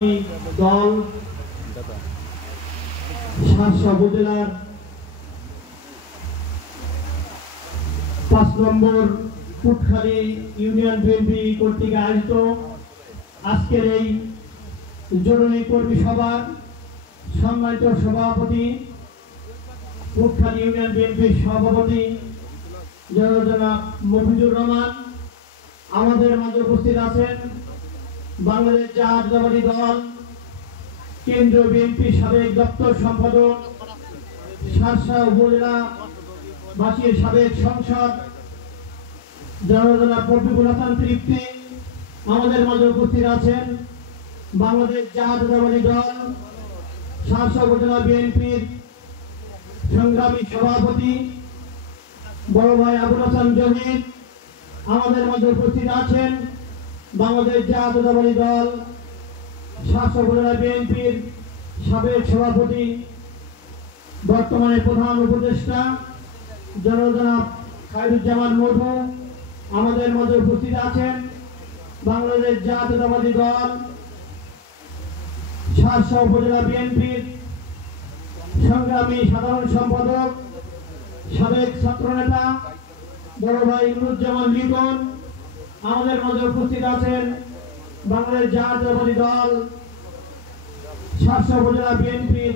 দল শার্শা উপজেলার 5 নম্বর কুটখালী union BNP কর্তৃক আয়োজিত আজকের এই জরুরি কর্মী সভার সম্মানিত সভাপতি কুটখালী ইউনিয়ন বিএনপির সভাপতি জনাব মফিজুর রহমান, আমাদের মাঝে উপস্থিত আছেন বাংলাদেশ জাতীয়তাবাদী দল কেন্দ্রীয় বিএনপি সাবেক দপ্তর সম্পাদক, শার্শা উপজেলা বাসীর সাবেক সংসদ জনাব রফিকুল হাসান তৃপ্তি। আমাদের মাঝে উপস্থিত আছেন বাংলাদেশ জাতীয়তাবাদী দল শার্শা উপজেলা বিএনপির সংগ্রামী সভাপতি বড় ভাই আবুল হাসান জহির। আমাদের মাঝে উপস্থিত আছেন বাংলাদেশ জাতীয়তাবাদী দল শার্শা উপজেলা বিএনপির সাবেক সভাপতি বর্তমানে প্রধান উপদেষ্টা জনাব খায়রুজ্জামান মধু। আমাদের মাঝে উপস্থিত আছেন বাংলাদেশ জাতীয়তাবাদী দল শার্শা উপজেলা বিএনপির সংগ্রামী সাধারণ সম্পাদক সাবেক ছাত্রনেতা বড় ভাই নুরুজ্জামান লিটন। আমাদের মাঝে উপস্থিত আছেন বাংলাদেশ জাতীয়তাবাদী দল শার্শা উপজেলা বিএনপির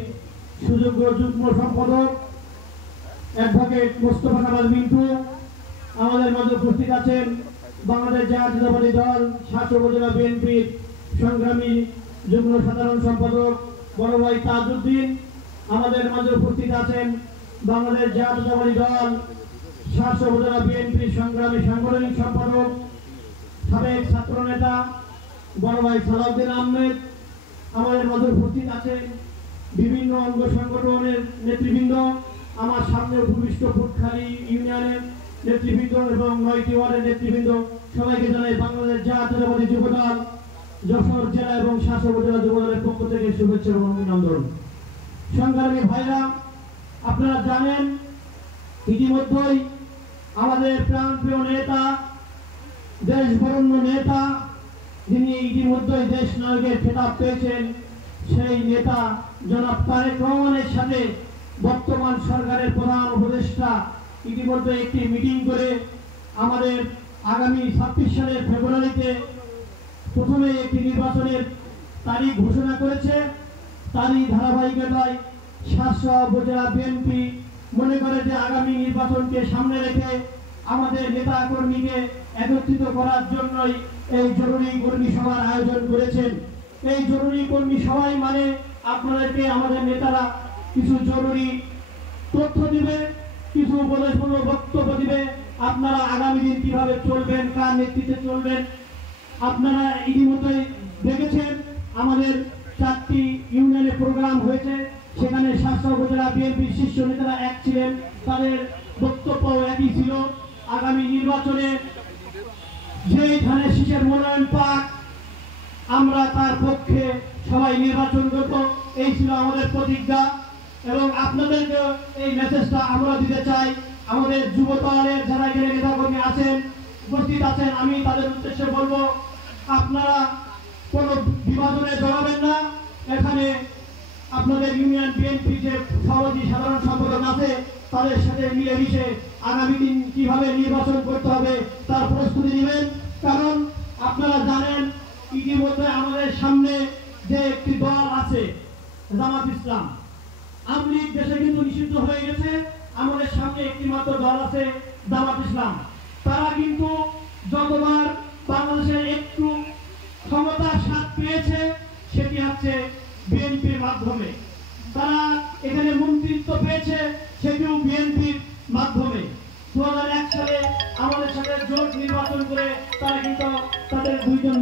সুযোগ্য যুগ্ম সম্পাদক অ্যাডভোকেট মোস্তফা কামাল মিন্টু। আমাদের মাঝে উপস্থিত আছেন বাংলাদেশ জাতীয়তাবাদী দল শার্শা উপজেলা বিএনপির সংগ্রামী যুগ্ম সাধারণ সম্পাদক বড় ভাই তাজউদ্দিন। আমাদের মাঝে উপস্থিত আছেন বাংলাদেশ জাতীয়তাবাদী দল শার্শা উপজেলা বিএনপির সংগ্রামী সাংগঠনিক সম্পাদক সাবেক ছাত্রনেতা বড় ভাই সালাউদ্দিন আহমেদ। আমাদের মাঝে উপস্থিত আছেন বিভিন্ন অঙ্গ সংগঠনের নেতৃবৃন্দ, আমার সামনে উপবিষ্ট কুটখালী ইউনিয়নের নেতৃবৃন্দ এবং 9টি ওয়ার্ডের নেতৃবৃন্দ। সবাইকে জানাই বাংলাদেশ জাতীয়তাবাদী যুবদল যশোর জেলা এবং শার্শা উপজেলা যুবদলের পক্ষ থেকে শুভেচ্ছা এবং অভিনন্দন। সংগ্রামী ভাইরা, আপনারা জানেন ইতিমধ্যেই আমাদের প্রাণপ্রিয় নেতা, দেশবরেণ্য নেতা, যিনি ইতিমধ্যেই দেশ নায়কের খেতাব পেয়েছেন, সেই নেতা জনাব তারেক রহমানের সাথে বর্তমান সরকারের প্রধান উপদেষ্টা ইতিমধ্যে একটি মিটিং করে আমাদের আগামী 26 সালের ফেব্রুয়ারিতে প্রথমে একটি নির্বাচনের তারিখ ঘোষণা করেছে। তারই ধারাবাহিকতায় শার্শা উপজেলা বিএনপি মনে করে যে আগামী নির্বাচনকে সামনে রেখে আমাদের নেতা কর্মীকে একত্রিত করার জন্যই এই জরুরি কর্মী সভার আয়োজন করেছেন। এই জরুরি কর্মী সভায় মানে আপনাদেরকে আমাদের নেতারা কিছু জরুরি তথ্য দিবে, কিছু উপদেশমূলক বক্তব্য দিবে। আপনারা আগামী দিন কিভাবে চলবেন, কার নেতৃত্বে চলবেন, আপনারা ইতিমধ্যে দেখেছেন আমাদের 4টি ইউনিয়নে প্রোগ্রাম হয়েছে, সেখানে শার্শা উপজেলা বিএনপির শীর্ষ নেতারা এক ছিলেন, তাদের বক্তব্য একই ছিল। আগামী নির্বাচনে যেই ধানের শীষের মনোনয়ন পাক আমরা তার পক্ষে সবাই নির্বাচন করব, এই ছিল আমাদের প্রতিজ্ঞা। এবং আপনাদেরকে এই মেসেজটা আমরা দিতে চাই। আমাদের যুব দলের যারা এখানে নেতাকর্মী আছেন, উপস্থিত আছেন, আমি তাদের উদ্দেশ্যে বলবো, আপনারা কোনো বিভাজনে জড়াবেন না। এখানে আপনাদের ইউনিয়ন বিএনপি যে সভাপতি সাধারণ সম্পাদক আছে, তাদের সাথে মিলেমিশে আগামী দিন কিভাবে নির্বাচন করতে হবে তার প্রস্তুতি নেবেন। কারণ আপনারা জানেন ইতিমধ্যে আমাদের সামনে যে একটি দল আছে জামাত ইসলাম, আওয়ামী লীগ দেশে কিন্তু নিষিদ্ধ হয়ে গেছে, আমাদের সামনে একটি মাত্র দল আছে জামাত ইসলাম। তারা কিন্তু যতবার বাংলাদেশের একটু ক্ষমতার স্বাদ পেয়েছে সেটি হচ্ছে বিএনপির মাধ্যমে। তারা এখানে মন্ত্রিত্ব পেয়েছে সেটিও বিএনপির মাধ্যমে। 2001 সালে আমাদের সাথে জোট নির্বাচন করে তারা কিন্তু তাদের 2 জন